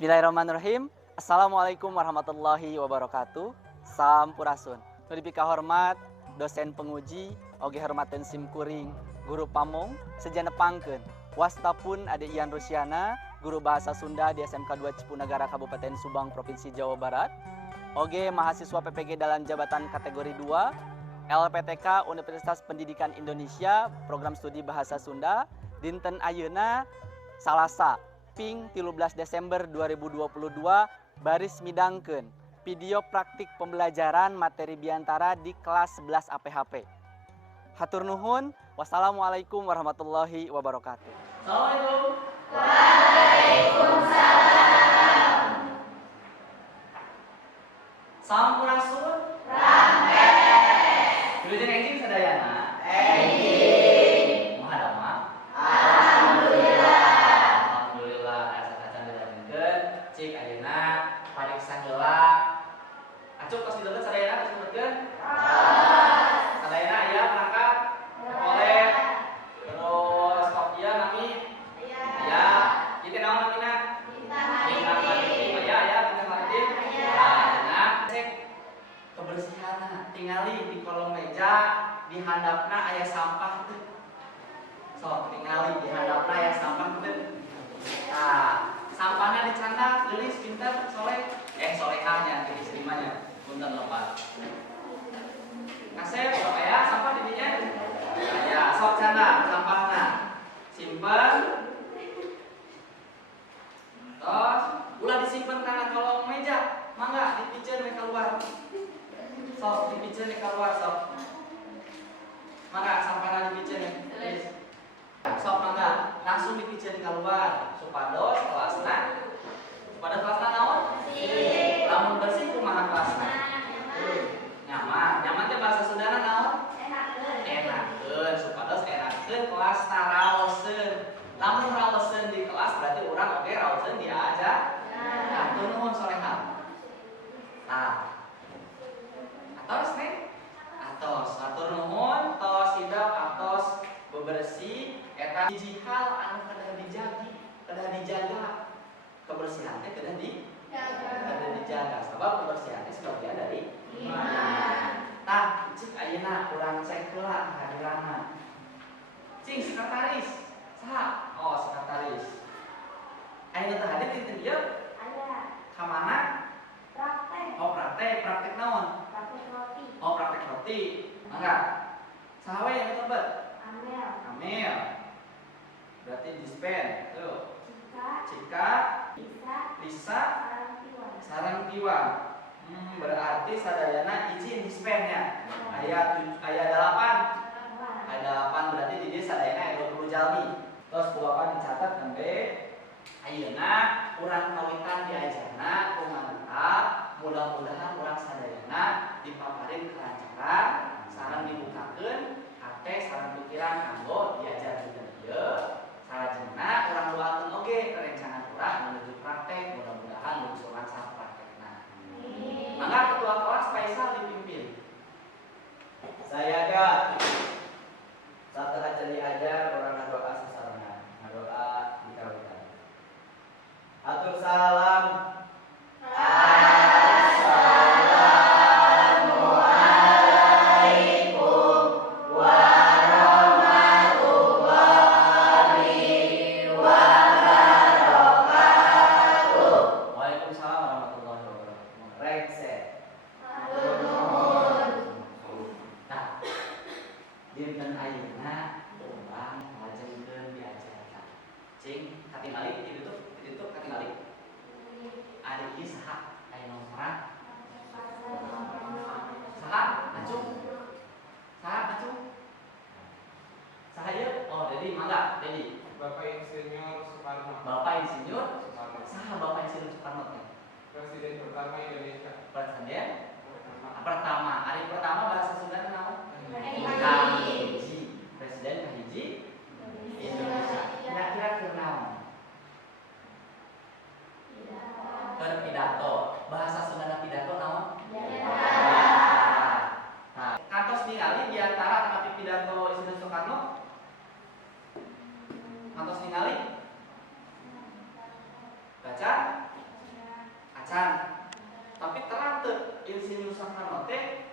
Bismillahirrahmanirrahim. Assalamualaikum warahmatullahi wabarakatuh. Sampurasun. Nulipi kahormat dosen penguji, oge hormaten simkuring, guru pamong, sejanepangkeun. Wastapun ade Ian Rusiana, guru bahasa Sunda di SMK 2 Cipunagara Kabupaten Subang Provinsi Jawa Barat. Oge mahasiswa PPG dalam jabatan kategori 2, LPTK Universitas Pendidikan Indonesia, program studi bahasa Sunda, dinten ayeuna Salasa Ping 13 Desember 2022 baris midangkeun video praktik pembelajaran materi biantara di kelas 11 APHP. Hatur nuhun. Wassalamualaikum warahmatullahi wabarakatuh. Assalamualaikum. Waalaikumsalam. Sampurasun. Rampe. Wilujeng enjing sadayana. Enjing. Mahadama. Alhamdulillah. Alhamdulillah asa kacan dilanjutkeun cik ayeuna pariksa heula. Acuk tos dideulkeun sadayana tos dideulkeun. Sadayana aya perangkat oleh terus kopiah nami. Aya. Ieu teh naon namina? Bintang maritim. Aya bintang maritim. Nah, cek kebersihan tingali di kolong meja di handapna aya sampah teu. Sok tingali di handapna aya sampah teu. Nah, sampahnya dicandak, geulis, pinter, soleh. Solehahnya di istri mah nya. Punten lepat. Kasep, sok aya sampah di dinya. Aya, sok candak sampahna. Simpen. Terus ulah disimpen kana kolong meja. Mangga dipiceun we keluar. Sok dipiceun we keluar sok. Mangga sampahna dipiceun we. Sok mangga langsung dipiceun keluar supados kelasna. Supados kelasna naon? Lamun bersih kumaha kelasna? Nyaman teh bahasa Sundana naon? Enakeun, supados enakeun kelasna raoseun. Lamun raoseun di kelas berarti urang oge raoseun diajar. Hatur nuhun solehan. Nah. Atos nih. Atos, hatur nuhun, tos hidup atos bebersih eta hiji hal anu kedah dijaga. Kebersihan teh kedah dijaga. Sebab kebersihan teh sebagian dari iman. Tah, cik ayeuna urang cek heula kehadiranna. Cing sekretaris. Saha? Oh, sekretaris. Ayeuna teh hadir dinten ieu? Ada. Ka mana? Praktek. Oh, praktek naon? Praktek roti. Oh, praktek roti. Mangga. Saha we yang tebet? Amel. Berarti dispen. Tuh. Cika. Lisa. Sarang Tiwan. Berarti sadayana izin dispennya. Aya 8. Ada 8 berarti di dieu sadayana aya 20 jalmi. Terus kuapan dicatat nembe ayeuna urang kawitan diajarna kumaha mudah-mudahan urang sadayana dipaparin kelancaran sareng dibukakeun hate sareng pikiran kanggo diajar dinten ieu. Salajengna urang doakeun oge rerencangan urang menuju praktek mudah-mudahan lungsuran sa praktekna. Mangga ketua kelas Faisal dipimpin. Saya Kak. Saat jadi ajar orang ngadoa sasarangan, ngadoa di kawitan. Atur salam. Assalamualaikum warahmatullahi wabarakatuh. Waalaikumsalam warahmatullahi wabarakatuh. Rekse. Nah, dinten ayeuna urang ngajengkeun diajarkan. Cing, katingali itu katingali. Ari ieu saha? Aya nomor. Saha? Acung. Saha acung? Saha ieu? Oh, Dedi, mangga, Dedi. Bapak Insinyur Soekarno, Bapak Insinyur Soekarno, saha Bapak Insinyur Soekarno teh? Presiden pertama Indonesia. Presiden pertama. Hari pertama bahasa Sunda naon? Kahiji. Presiden kahiji Indonesia. Kira-kira keur naon? Keur pidato. Bahasa Sunda pidato naon? Nah, kantos ningali di antara tapi pidato Insinyur Soekarno. Kantos ningali? Baca acan. Tapi terang teu Insinyur Soekarno teh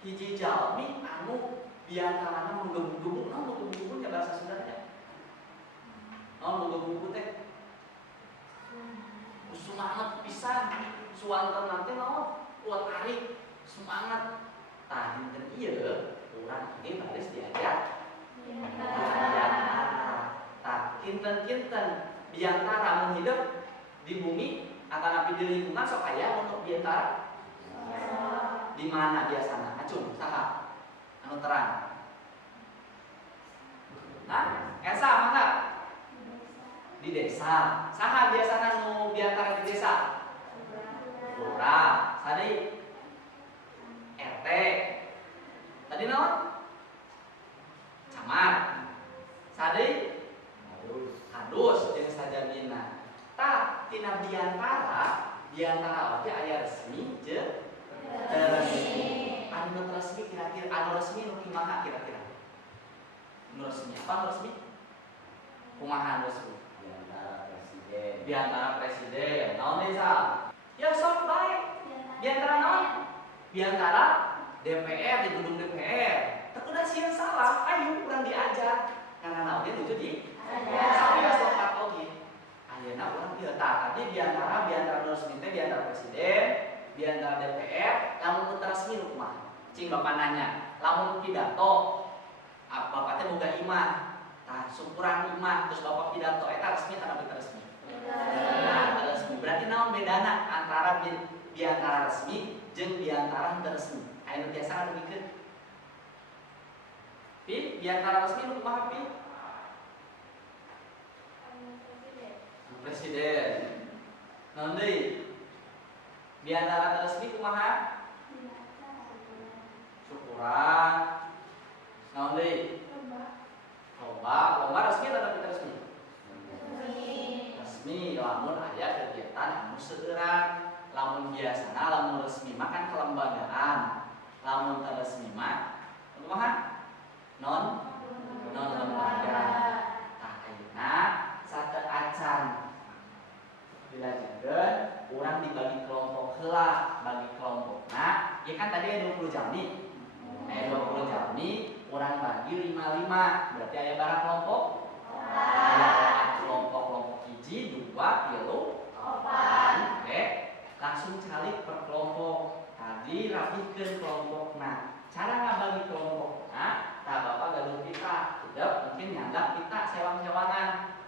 hiji jalmi anu biantarana menggebu-gebu. Naon menggebu-gebu nya bahasa Sundanya? Naon menggebu-gebu teh? Semangat pisan, suanten nanti naon kuat arik semangat. Tah dinten ieu urang ieu baris diajak biantara. Tah kinten-kinten biantara mun hidup di bumi akan api di lingkungan sok aya untuk biantara. Di mana biasana? Acung saha? Anu terang. Nah, esa mangga di desa. Saha biasana nu biantara di desa? Lurah, sadi RT. Tadi naon? Camat. Sadi hadus jeung sajamina. Tah tina biantara oge aya resmi jeung teu resmi. Anu resmi kira-kira anu resmi nu kumaha kira-kira? Nu resmi apa nu resmi? Kumaha anu resmi? Biantara presiden. Naon desa? Ya sok baik. Biantara naon? Biantara DPR di gedung DPR. Teu kudu sieun salah, ayo urang diajar. Karena naon ge tuju di sapias tempat oge. Ayeuna urang ieu tah tadi biantara resmi teh biantara presiden, biantara DPR, lamun teu resmi nu kumaha? Cing Bapak nanya, lamun pidato Bapak teh boga imah. Tah syukuran imah terus Bapak pidato eta resmi atau teu resmi? Nah, resmi. Berarti naon bedana antara biantara resmi jeung biantara teu resmi? Aya nu biasa ngadengikeun. Pi, biantara resmi nu kumaha pi? Presiden. Naon deui? Biantara teu resmi kumaha? Syukuran. Naon deui? Lomba resmi atau teu resmi? Resmi. Lamun aya kegiatan anu seueuran. Lamun biasana lamun resmi mah kan kelembagaan. Lamun teu resmi mah kumaha? Non lembaga. Tah ayeuna sateu acan dilanjutkeun urang dibagi kelompok heula. Bagi kelompokna ieu kan tadi aya 20 jalmi. Aya 20 jalmi urang bagi 5-5. Berarti aya berapa kelompok? Aya kelompok hiji, 2, 3, 4. Oke. Langsung calik per kelompok. Tadi rapihkeun kelompokna. Cara ngabagi kelompokna, tah Bapak gaduh pita. Hidup mungkin nyandang pita sewang-sewangan.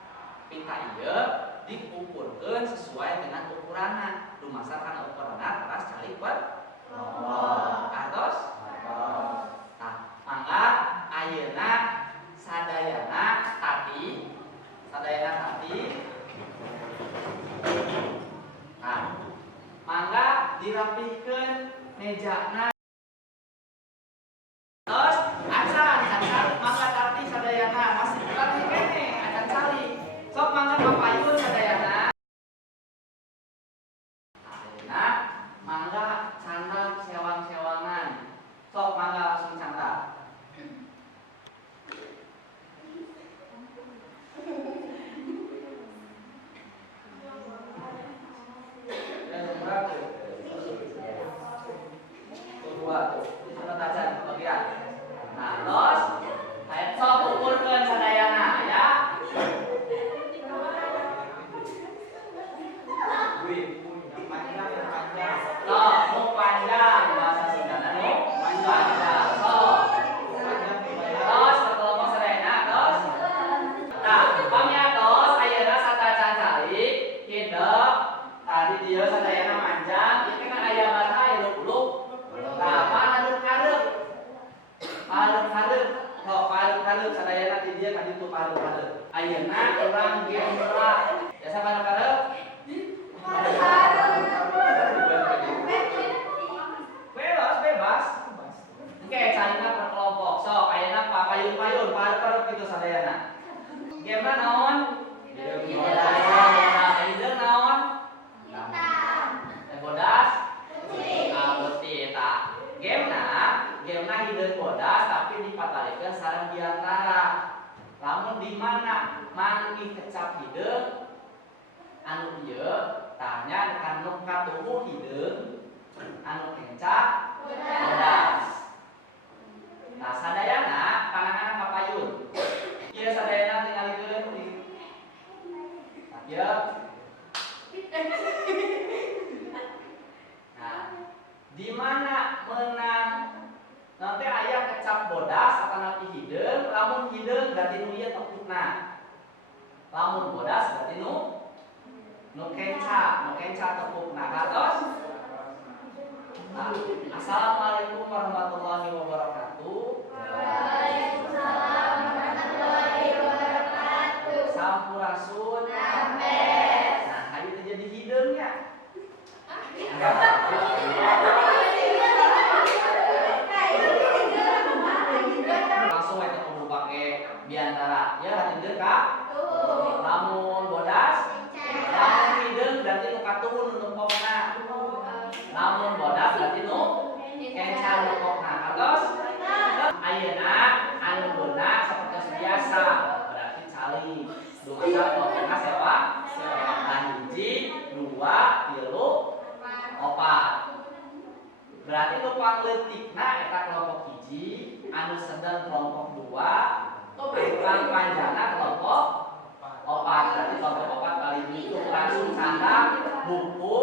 Pita ieu dikumpulkeun sesuai dengan ukuranna. Dumasar kana ukuranna teras calik per kelompok. Kantos? Nah, mangga ayeuna sadayana tati. Nah, mangga dirapihkeun mejana. Terus acan mangga tati sadayana masih tati kene acan cali. Sok mangga papayun sadayana. Ayeuna mangga candak sewang-sewangan. Sok mangga langsung candak. anu hideung, anu kencak, bodas. Nah, sadayana panangan papayun. Ieu sadayana tingalikeun di ieu. Nah, di mana menang nanti aya kecap bodas atanapi hideung, lamun hideung berarti nu ieu tepukna. Lamun bodas berarti nu kenca tepukna. Katos? Nah, assalamualaikum warahmatullahi wabarakatuh. Waalaikumsalam warahmatullahi wabarakatuh. Sampurasun. Amin. Nah, hari itu jadi hideungnya. Langsung eta kudu pake biantara. Ya, hideung ka? Lamun bodas, lamun hideung berarti nu katuhun nu nepokna. Lamun bodas berarti nu kenca nepokna. Katos? Ayeuna anu beunang sapertos biasa, berarti cali. Dumasa kelompokna sewa. Nah, hiji, dua, tilu, opat. Berarti nu pangleutikna eta kelompok hiji, anu sedeng kelompok dua, anu panjangna kelompok opat. Berarti kelompok opat kali itu langsung sandang, buku,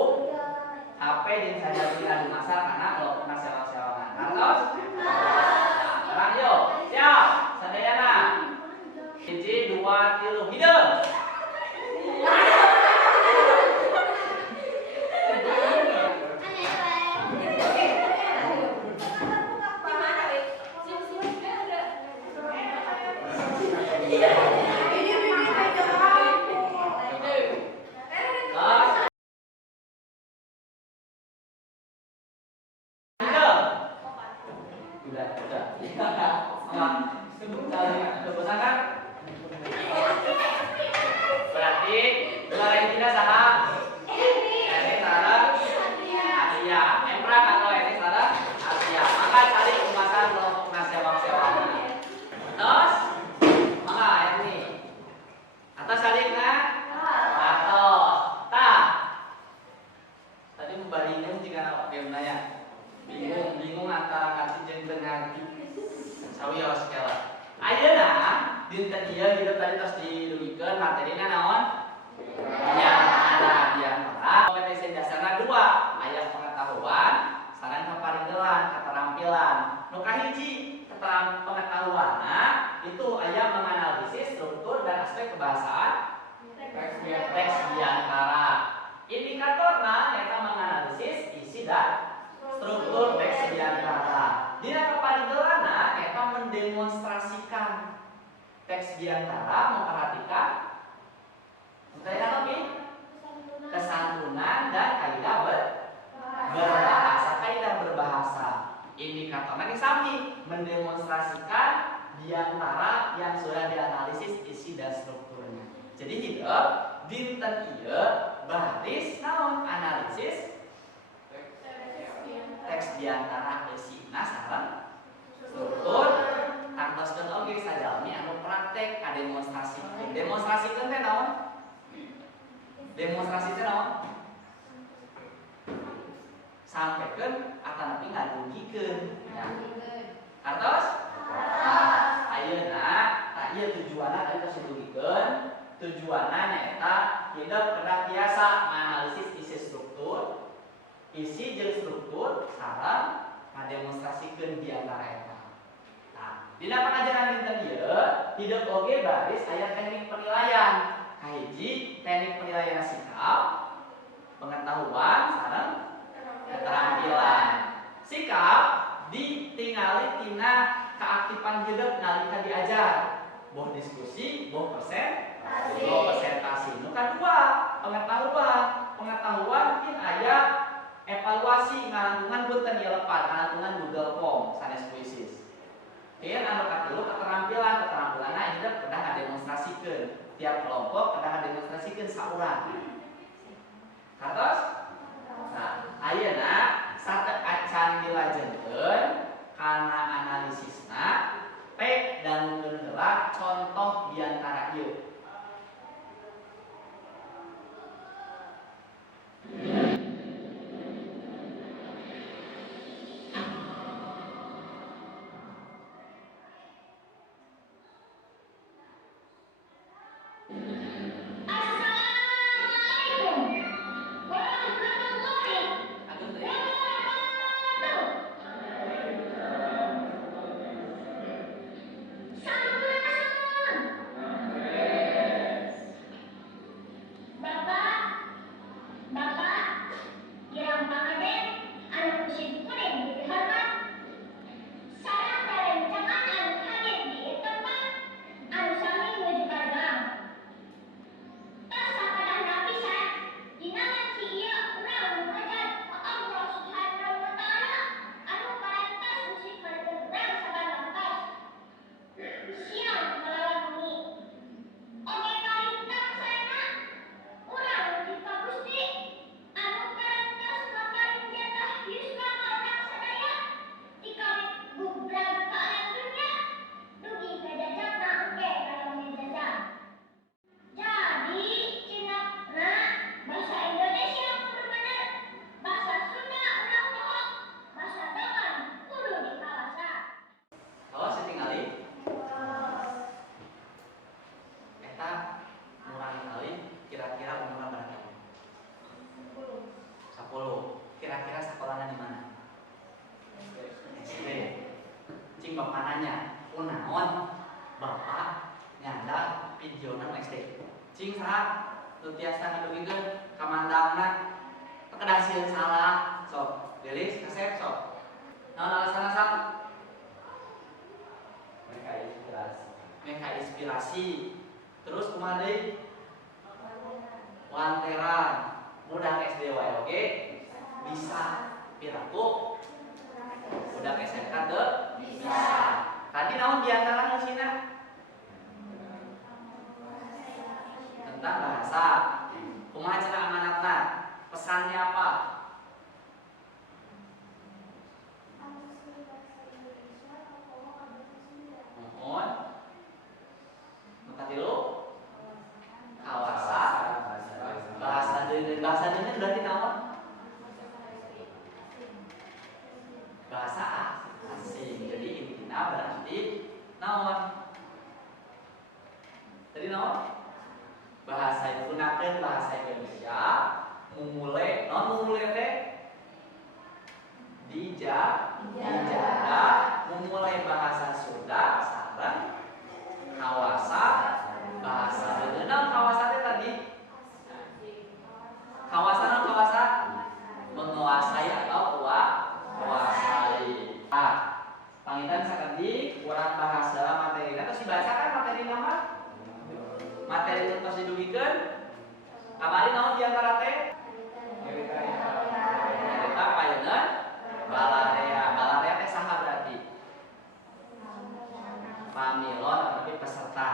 HP dan saja tidak dimasak karena kelompokna sewa-sewangan. Ngertos? Nah, terang yuk. Siap. Sadayana. Hiji, dua, tilu, hideung. Berarti lain tidak salah. Ini salah. Asia. Emprang atau ini salah. Asia. Maka cari kemasan kelompok nasewang-sewang. Terus, maka ini atas salikna atau tak. Tadi membandingkan jika nak gamenya bingung antara ngerti jeung teu ngarti. Sawios kela. Ayeuna dinten ieu hidup tadi tos dilungikeun materina naon? Biantara. Kompetensi dasarna dua, aya pengetahuan sareng kaparingelan, keterampilan. Nu kahiji, pengetahuanna itu aya menganalisis struktur dan aspek kebahasaan teks biantara. Indikatorna eta menganalisis isi dan struktur teks biantara. Dina kaparingelanna eta mendemonstrasikan teks biantara, memperhatikan kesantunan dan kaidah berbahasa. Indikatornya di samping mendemonstrasikan biantara yang sudah dianalisis isi dan strukturnya. Jadi hidup dinten ieu baris naon analisis teks biantara isina sareng struktur tangtoskeun oge sajalmi anu praktek kademonstrasikeun. Demonstrasikeun teh naon? Demonstrasi teh naon? Sampaikeun atanapi ngadugikeun. Ya. Artos? Ayeuna, ieu tujuanna tadi tos dugikeun. Tujuanna nyaeta hidup kedah biasa menganalisis isi struktur, isi jeung struktur sareng ngademonstrasikeun diantara eta. Dina pengajaran dinten ieu hidup oge baris aya teknik penilaian. Kahiji teknik penilaian sikap, pengetahuan sareng keterampilan. Sikap ditingali tina keaktifan hidup nalika diajar. Boh diskusi, boh presentasi. Nu kadua pengetahuan. Pengetahuan mungkin aya evaluasi ngalangkungan punten ieu lepat ngalangkungan Google Form sanes kuisis. Kemudian anu katilu keterampilanna hidup kedah ngademonstrasikeun. Tiap kelompok kedah ngademonstrasikeun saurang. Kantos? Nah, ayeuna satek acan dilajengkeun kana analisisna pek dangukeun heula contoh diantara ieu. Cing bapak nanya, naon? Bapak nyanda video nang SD. Cing saha? Nu tiasa ngadugikeun kamandangna. Kedah sieun salah. Sok, gelis kasep sok. Naon alasan-alasan? Mereka inspirasi. Terus kumaha deui? Lanteran. Mudah SD wae oke? Bisa. Piraku? Udah SMK teu? Bisa. Tadi naon diantara musina? Tentang bahasa. Kumaha cenah amanatna? Pesannya apa? Mohon. Nukatilu? Kawasa. Bahasa deungeun berarti naon? Bahasa asing. Jadi intina berarti naon? Tadi naon? Bahasa digunakan bahasa Indonesia memulai non memulai teh dijada memulai bahasa Sunda sareng kawasa bahasa deungeun kawasa teh tadi kawasa non kawasa menguasai atau kuasai. Pangitan sakadi urang bahas dalam materi terus dibaca kan materi nama materi itu terus didugikeun kamari naon diantara teh nyarita payeungan balarea teh saha berarti pamilon tapi peserta.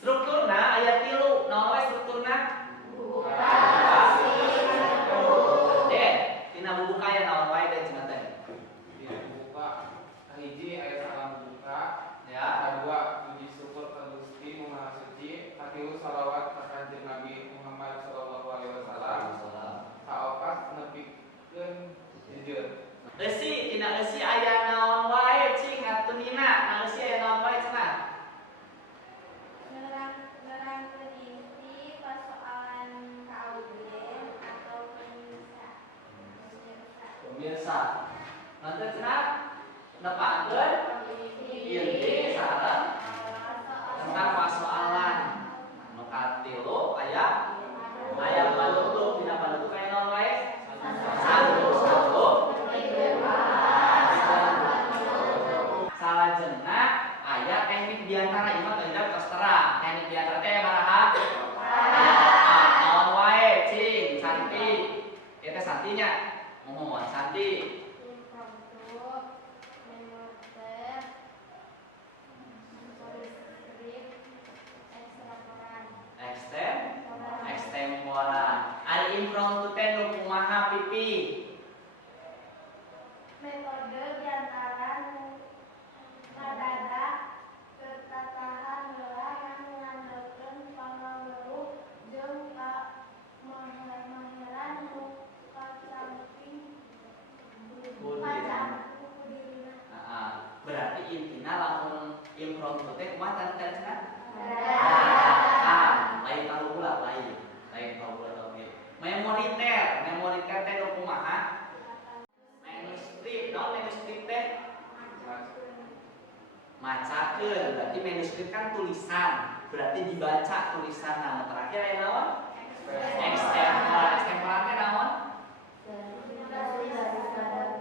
Strukturna aya 3 naon we strukturna tina bubuka aya naon wae dan cenah teh Buka hiji aya salam buka, ya kedua puji syukur ka Gusti Maha Suci, katilu shalawat ka Kanjeng Nabi Muhammad sallallahu alaihi wasallam. Kaopat nepikeun jujur. Eusi tina eusi aya naon wae cing atunina na eusi aya naon wae cenah Nerangkeun inti persoalan kaulian atau pemirsa nanti cenah nepakeun inti sareng tentang persoalan nu katilu aya panutup dina panutup aya naon wae satu salajengna aya teknik diantara imam tidak tertera teknik diantara teh baraha naon wae cing santi ieu teh santinya mohon santi extemporan ari impromptu teh nu kumaha pipi metode diantara kadada ketatahan heula yang ngandalkeun pangaweruh jeung kamahiran nu kacamping kudirina. Berarti intina lamun impromptu teh kumaha tadi cenah lain tahu pula lain tahu pula oke memori teh nu kumaha manuskrip naon manuskrip teh macakeun berarti manuskrip kan tulisan berarti dibaca tulisan nah terakhir aya naon extemporan teh naon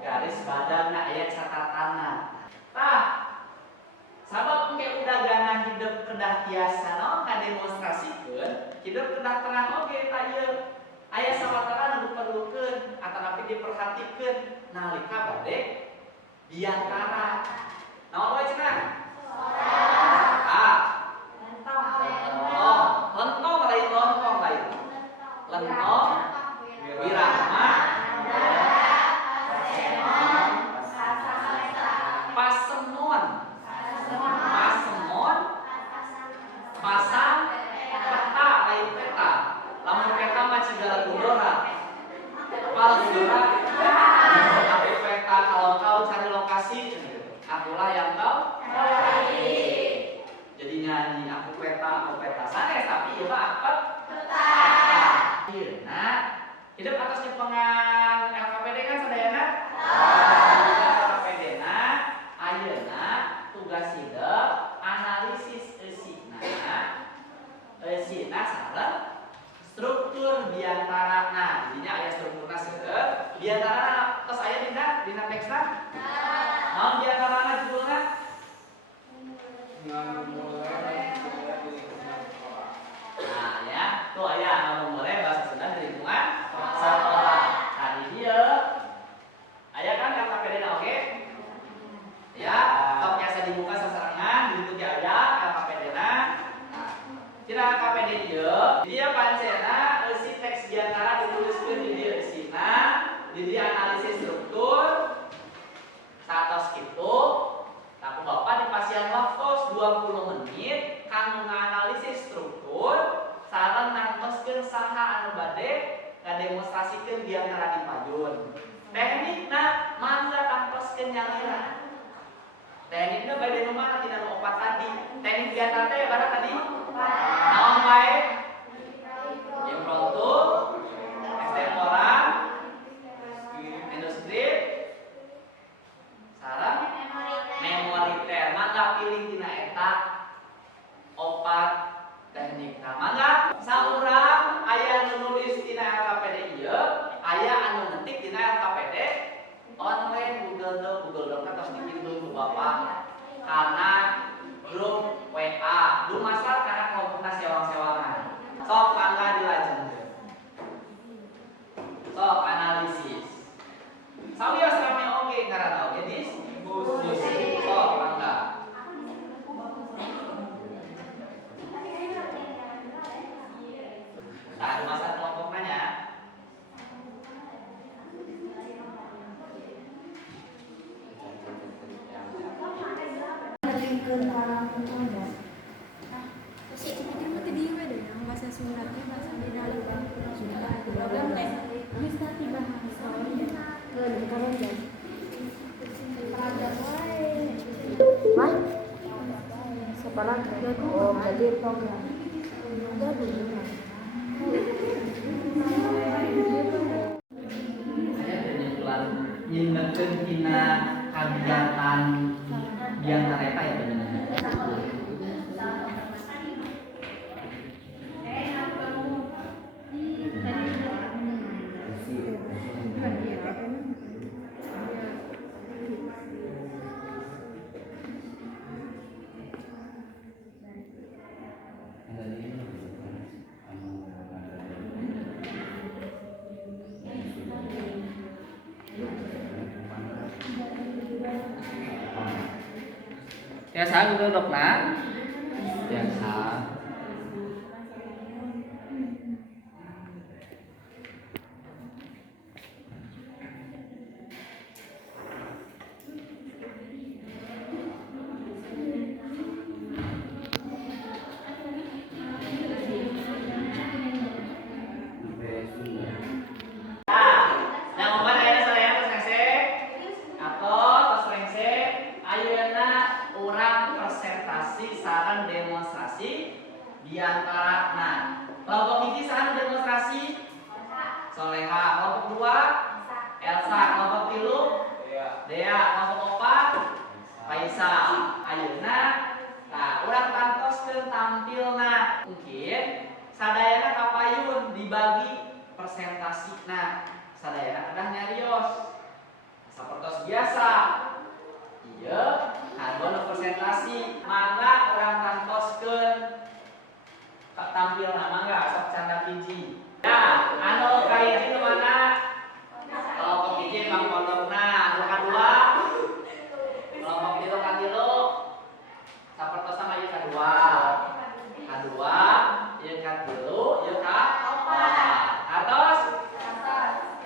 garis badanna aya catatanna tah sabab engke udah ganang hidup kedah tiasa naon ngademonstrasikeun hidup kedah terang oge ta ieu aya sawatara nu diperlukeun atanapi diperhatikeun nalika bade diantara naon wae cenah lentong lain lontong lain lentong wirahma pasemon pasang peta lain peta lamun peta mah cigala gundora apal gundora tapi peta kalau kau cari lokasi akulah yang kau Di antara tos aya dina teksna. Naon di antara judulna? Mulai di lingkungan sekolah. Nah, ya, tuh aya memulai bahasa Sunda di lingkungan sekolah. Tadi dia aya kan LKPD na oke? Ya, sok biasa dibuka sasarangan, diikuti aja LKPD-na. Nah, tina LKPD dia pancena isi teks diantara dituliskeun di dieu isina, di dieu analisis struktur satos kitu. Aku Bapak dipasihan waktu 20 menit kanggo nganalisis struktur sareng nangtoskeun saha anu bade ngademonstrasikeun diantara dipayun. Teknikna mangga tangtoskeun nyalira. Tekniknya bade nu mana tina nu opat tadi. Teknik diantara teh barat tadi. Naon bae? Impromptu, extempora, manuskrip, sareng memoriter. Mangga pilih tina eta opat teknik. Nah, mangga saurang aya nu nulis tina LKPD ieu, aya anu ngetik tina LKPD online Google Doc tos dikirim ku Bapak karena grup WA. Lu masalah karena kelompokna sewang-sewangan. Sok mangga dilajenkeun. Sok analisis. Sawios rame oge ngaranna oge diskusi. Sok mangga. Nah, masa kelompoknya ya. Oh, jadi program. Saya penyimpulan nyindekeun tina kagiatan diantara eta ya bener. Biasa Google Doc na? Biasa. Di antara nah kelompok hiji saha demonstrasi Soleha, kelompok 2 Elsa, kelompok 3 Dea, kelompok 4 Faisal. Ayeuna nah urang tantoskeun tampilna mungkin sadayana kapayun dibagi persentasina sadayana kedah nyarios sapertos biasa ieu kanggo presentasi mangga urang tantoskeun tampilna mangga sok canda hiji. Nah, anu kahiji nu mana? Kelompok hiji mangpondokna, anu kadua kelompok 3 katilu sapertosan aya kadua. Kadua, ieu katilu, ieu kaopat. Atos?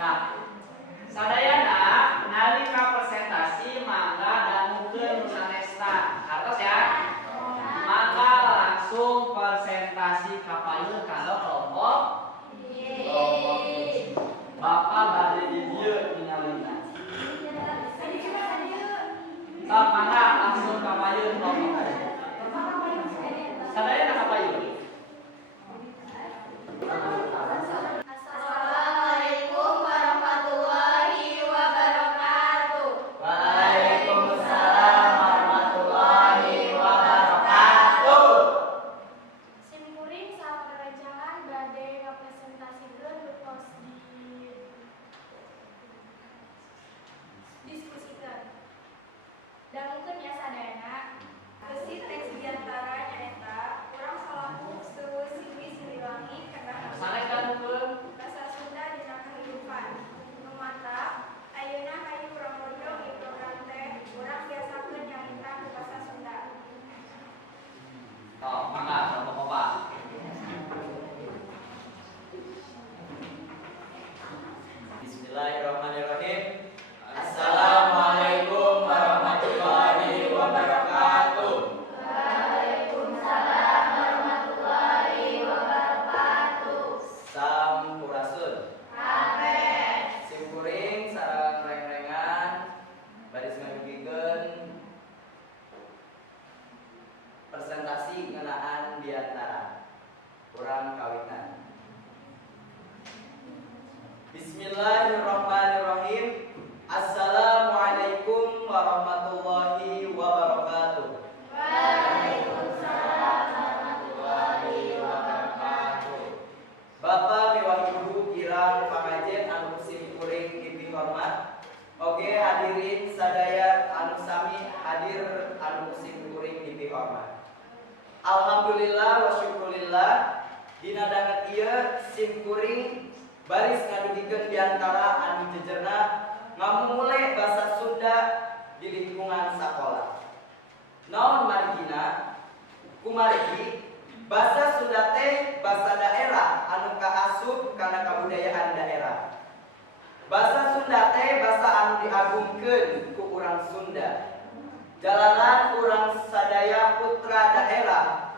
Nah, sadayana nalika presentasi mangga dangukeun sanesna. Atos ya? Maka langsung presentasi kapayun kalau kelompok hiji. Bapak bade di dieu ningalina. Sok mangga langsung kapayun kelompok hiji. Sadayana kapayun. Assalamualaikum warahmatullahi wabarakatuh. Waalaikumsalam warahmatullahi wabarakatuh. Simkuring saperancangan bade ngapresentasikan tutos di Oke hadirin sadaya anu sami hadir anu simkuring dipihormat. Alhamdulillah wa syukurillah dina danget ieu simkuring baris ngadugikeun diantara anu jejerna ngamumule basa Sunda di lingkungan sakola. Naon margina? Kumargi basa Sunda teh basa daerah anu kaasup kana kabudayaan daerah. Basa Sunda teh basa anu diagungkeun ku urang Sunda. Jalanan urang sadaya putra daerah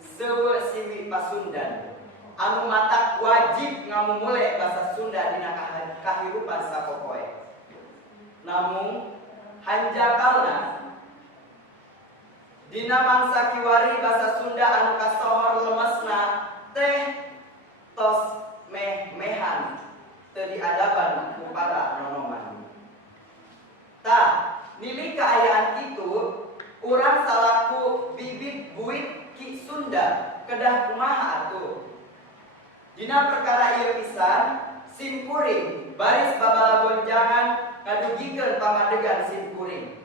seueur siwi Pasundan anu matak wajib ngamumule basa Sunda dina kahirupan sapopoe. Namun hanjakalna dina mangsa kiwari basa Sunda anu kasohor lemesna teh tos meh-mehan teu diadaban ku para nonoman. Tah, nilai keayaan itu urang salaku bibit buik ki Sunda kedah kumaha atuh. Dina perkara ieu pisan simkuring baris babala gonjangan kadugikeun pamandegan simkuring.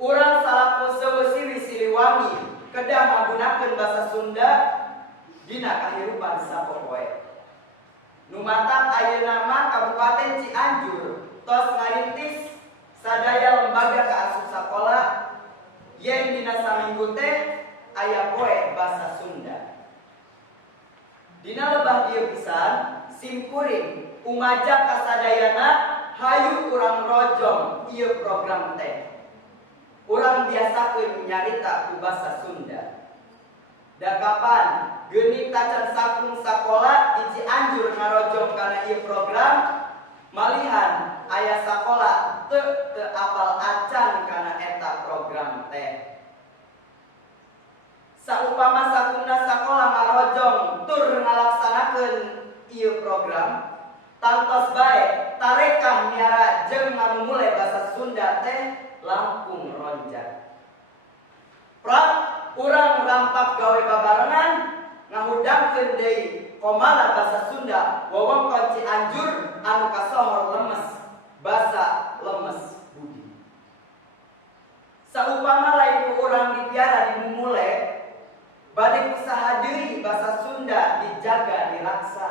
Urang salaku seueur Siliwangi kedah ngagunakeun basa Sunda dina kahirupan sapopoe. Nu matak ayeuna mah Kabupaten Cianjur tos ngarintis sadaya lembaga kaasup sakola yen dina saminggu teh aya poe basa Sunda. Dina lebah dieu pisan simkuring umaja kasadayana hayu urang rojong ieu program teh. Urang biasakeun nyarita ku basa Sunda. Da kapan geuni tacan sakung sakola di Cianjur ngarojong kana ieu program malihan aya sakola teu apal acan kana eta program teh. Saupama sakungna sakola ngarojong tur ngalaksanakeun ieu program tantos bae tarekah miara jeung ngamumule basa Sunda teh langkung ronjak. Prak urang rampak gawe babarengan ngahudangkeun deui komala basa Sunda wewengkon Cianjur anu kasohor lemes basa lemes budi. Saupama lain ku urang dipiara dimumule bade usaha deui basa Sunda dijaga diraksa.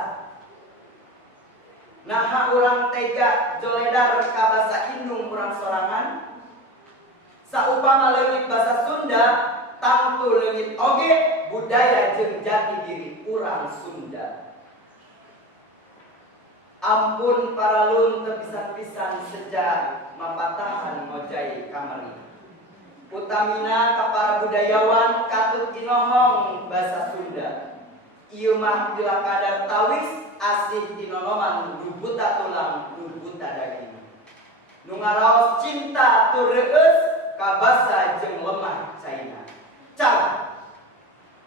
Naha urang tega joledar ka basa indung urang sorangan. Saupama leungit basa Sunda tangtu leungit oge budaya jeung jati diri urang Sunda. Ampun paralun teu pisan-pisan sejak mapatahan ngojai kamari. Utamina ka para budayawan katut inohong basa Sunda. Ieu mah bila kadar tawis asih dinonoman rubuta tulang rubuta daging. Nu ngaraos cinta tu reueus ka basa jeung lemah caina. Cara.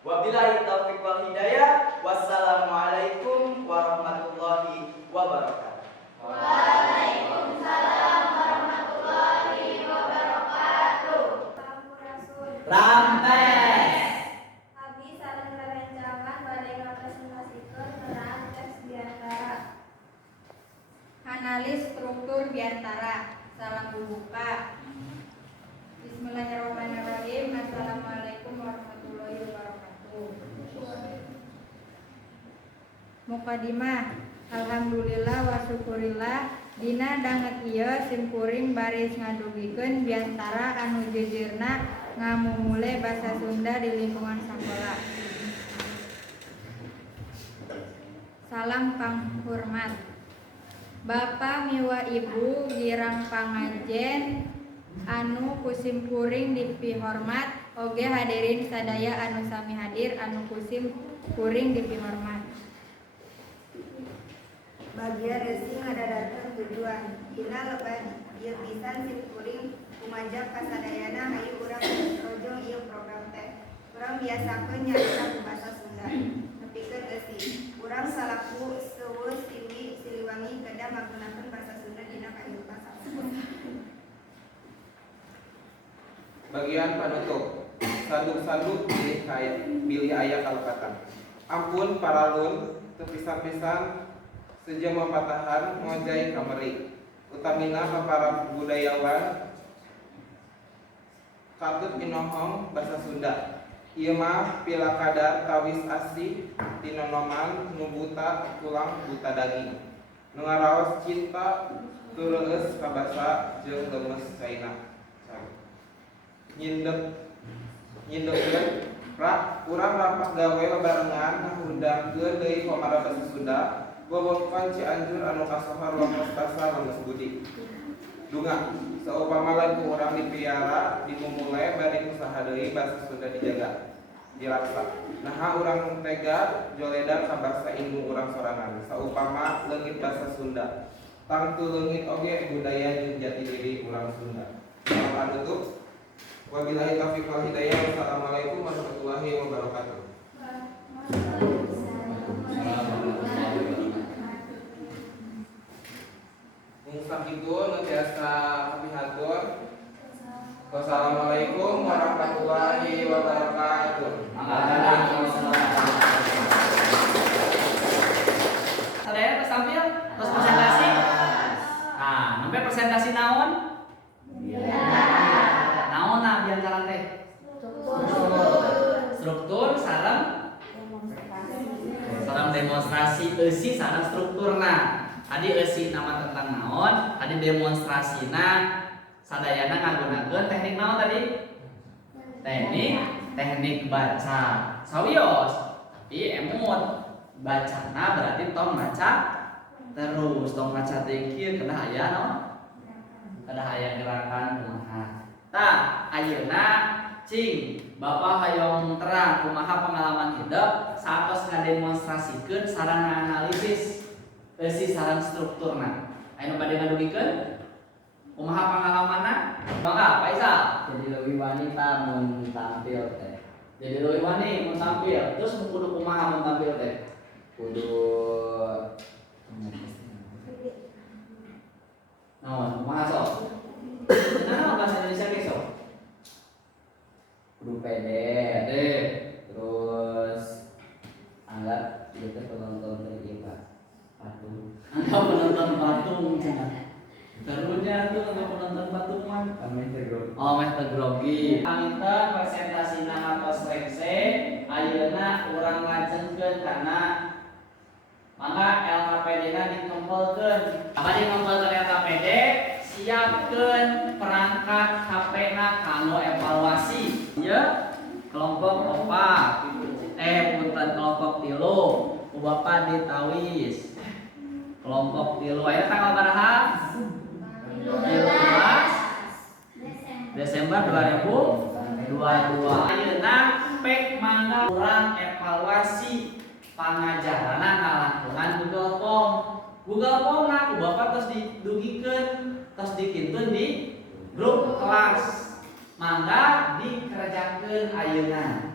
Wabillahi taufiq wal hidayah. Wassalamualaikum warahmatullahi wabarakatuh. Waalaikumsalam warahmatullahi wabarakatuh. Rampes. Abi sareng rerencangan badai ngapresentasikeun peran teks biantara. Analis struktur biantara. Salam pembuka. Bismillahirrahmanirrahim. Assalamualaikum warahmatullahi wabarakatuh. Mukadimah. Alhamdulillah wa syukurillah dina danget ieu simkuring baris ngadugikeun biantara anu jejerna ngamumule basa Sunda di lingkungan sakola. Salam panghormat. Bapa miwa Ibu girang pangajen anu kusim kuring dipihormat oge hadirin sadaya anu sami hadir anu kusim kuring dipihormat. Bagian resi ngadadakeun tujuan dina lebah ieu pisan simkuring kumajab kasadayana hayu urang rojong ieu program teh. Urang biasakeun nyarita ku basa Sunda. Nepikeun eusi urang salaku seueur Siliwangi kedah magunakeun basa Sunda dina kahirupan sapopoe. Bagian penutup. Sanduk-sanduk bilih aya kalekatan. Ampun paralun teu pisan-pisan sejam mapatahan ngojai kameri. utamina para budayawan katut pinohong bahasa Sunda. Ieu mah pila kadar kawis asli tinonoman nubuta tulang buta daging. Nu ngaraos cinta tureueus ka basa jeung lemes caina. Nyindeukeun urang rapat gawe barengan ngundangkeun deui pamara basa Sunda. Wewengkon Cianjur anu kasohor longkos kasar lemes budi. Dunga saupama lagu urang dipiara dimumule bari usaha deui basa Sunda dijaga dilaksa. Naha urang tega joledan ka basa ilmu urang sorangan saupama leungit basa Sunda. Tangtu leungit oge budaya jeung jati diri urang Sunda. Salam anutup. Wabillahi taufiq wal hidayah. Wassalamualaikum warahmatullahi wabarakatuh. Mungkin nutiasa hatur. Wassalamualaikum warahmatullahi wabarakatuh. Sadaya terus tampil, terus presentasi. Nah, sampai presentasi naon? Naon nah diantara teh? Struktur sareng demonstrasi eusi sareng strukturna. Tadi eusi nama tentang naon, tadi demonstrasina sadayana ngagunakeun teknik naon tadi? Teknik baca. Sawios, tapi emut bacana berarti tong baca terus, tong baca teh kieu kedah aya naon? Kedah aya gerakan kumaha. Tah, ayeuna cing Bapak hayong terang kumaha pengalaman hidup satos ngademonstrasikeun sareng analisis eusi sareng strukturna. Anu bade ngadugikeun kumaha pengalamanna? Mangga Faisal. Jadi leuwih wanita mun tampil teh. Jadi leuwih wani mun tampil, terus kudu kumaha mun tampil teh? Kudu Naon, kumaha sok? Nah, bahasa Indonesia ge sok. kudu pede. Pede. Terus anggap ieu teh penonton teh ieu Pak. Patung. Anggap penonton patung cenah. Terunya tuh anggap penonton patung mah. Kami terus. Oh, meh teu grogi. Aminten presentasina ngatos rengse, ayeuna urang ngajengkeun kana mangga LKPD-na dikumpulkeun. Apa dikumpulkeun LKPD? Siapkeun perangkat HP-na kanggo evaluasi. Ya, kelompok 4. Punten kelompok 3. Ku Bapak ditawis. Kelompok 3 aya tanggal baraha? 13 Desember 2022. Ayeuna pek mangga urang evaluasi pangajarana ngalakukan Google Form. Google Form na ku Bapak terus didugikeun, terus dikintun di grup kelas. Mangga dikerjakeun ayeuna.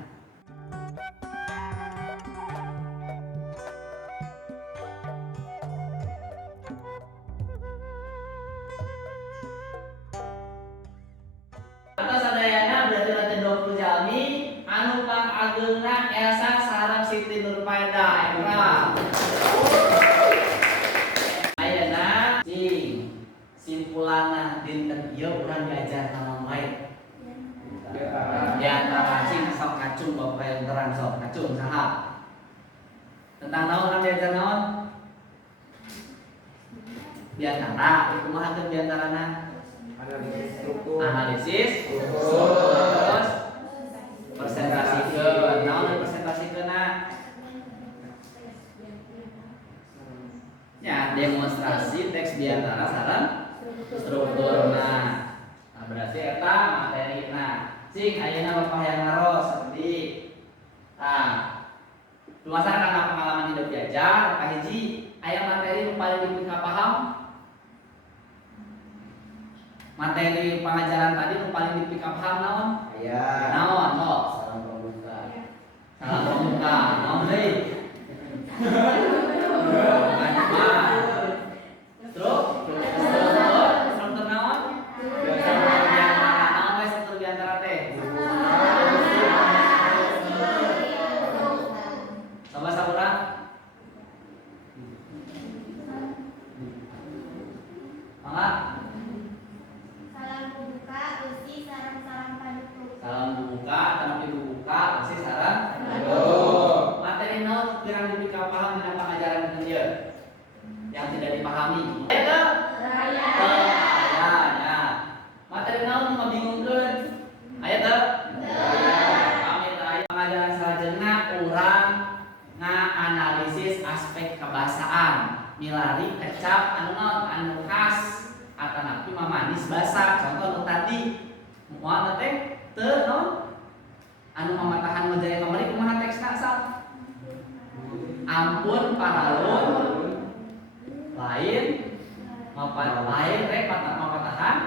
Atas sadayana berarti nanti 20 jalmi anu kang ageungna Elsa sareng Siti Nurfaida. Ayeuna cing simpulanna dinten ieu urang diajar naon wae. Di antara cing sok ngacung Bapak yang terang sok ngacung saha? Tentang naon urang diajar naon? Di antara kumaha teh di antarana? Analisis terus presentasikan. Naon presentasikan? Ya, demonstrasi teks diantara sareng strukturna. Nah, berarti eta materina. Cing ayeuna Bapak yang ngaros seperti lumasan karena pengalaman hidup diajar, kahiji aya materi nu paling dipika paham. Materi pengajaran tadi nu paling dipika paham naon? Aya. Naon, sok? Salam pembuka. Salam pembuka. Naon deui? Terus struktur naon? Struktur diantara. Naon we struktur diantara teh? Coba saurang. Mangga Mangga. Salam buka besi sarang-sarang paduka. Salam buka, tanah buka, masih sarang. Aduh. Materi naon kirang dipika paham dengan pengajaran dia yang tidak dipahami. Ya, ya. Materi naon membingungkeun. Aya teu? Pamit aya pengajaran selanjutnya urang ngaanalisis aspek kebahasaan. Milari kecap anu naon anu khas atanapi mamanis basa. Contoh nu tadi moal teh teu naon anu mamatahan ngajaya kamari kumaha teksna asal? Ampun paralun lain lain rek mapatahan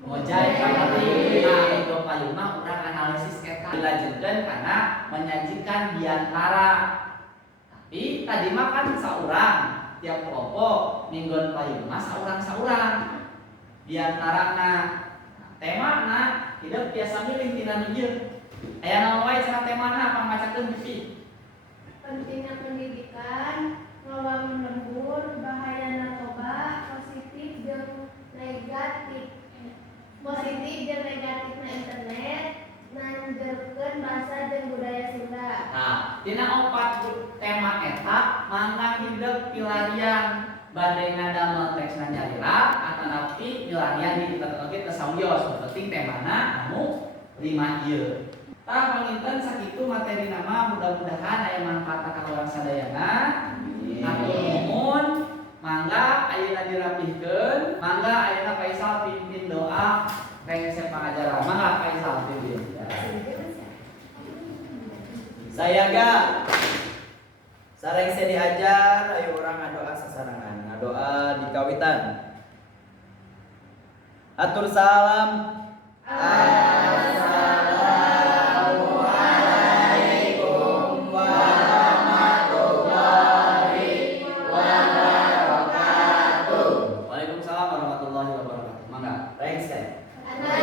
ngojay kamari. Nah itu payuna urang analisis eta dilanjutkeun kana menyajikan diantara. Tapi tadi mah kan saurang tiap kelompok minggon payuna saurang diantarana temana hidup biasa milih tina nu ieu. Aya naon wae cenah temana pamacakeun bisi. Pentingnya pendidikan, ngewangun lembur, bahaya narkoba, positif jeung negatif na internet, nanjeurkeun basa jeung budaya Sunda. Nah, tina 4 tema eta mangga hidup pilarian bade ngadamel teksna nyarira atanapi pilarian di teknologi tesawios penting temana anu 5 ieu. Tah panginten sakitu materi nama mudah-mudahan aya manfaat ka urang sadayana. Atur nuhun, mangga ayeuna dirapihkeun, mangga ayeuna Faisal pimpin doa rengse pangajaran. Mangga Faisal pimpin. Saya ga sareng saya diajar ayo orang ngadoa sasarangan, ngadoa di kawitan. Atur salam. Assalamualaikum warahmatullahi wabarakatuh. Waalaikumsalam warahmatullahi wabarakatuh. Mangga. Rengse. Ada